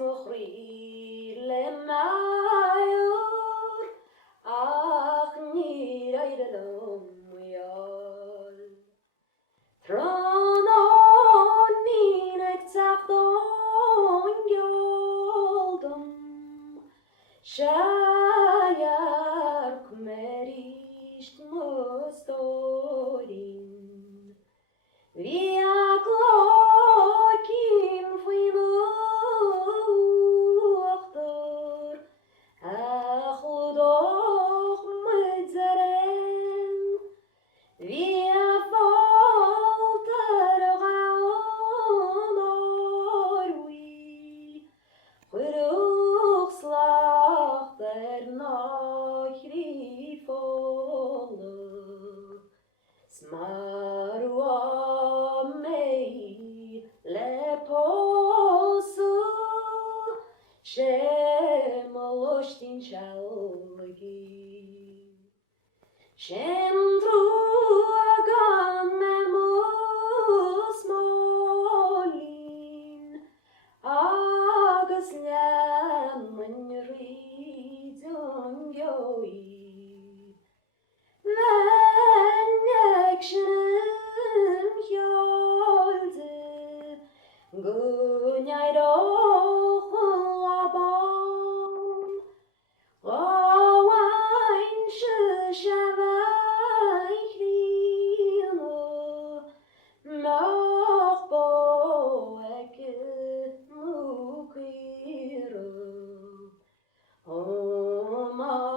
mochril lemayor ach nir eidelom yol Tronon minek tzachton yoldum Shayar kumerisht mustorin Via glokim fuimochter Achudoch mitzeren Via volter gaon orwi Geruch slachter noch rifolle Smarua mei leposu Shem oloshtin shalgi Shem druagan memus molin Agus lemmen ridun yoi Venekşim yoldu Günyay rohulabam Owain şişevay krilu Mokboek mukiru Omannen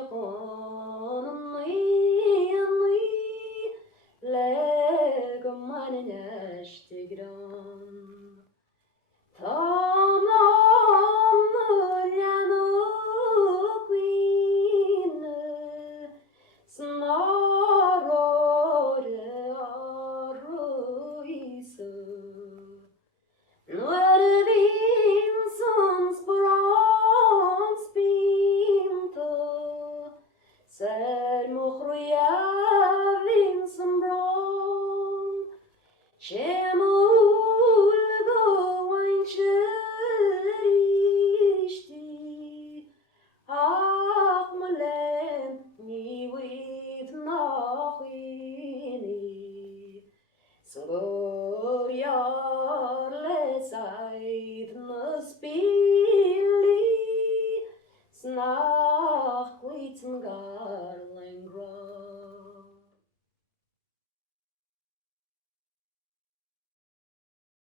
ygonli Legmannen eştigran Tamam nuryanukvine Snarare arruisu Nervinsons brons pinto Ser mochruya vinsum bron Shemul goain sherishti Ach malen ni with nachini Sgor lesaid naspili Snach glitzen gar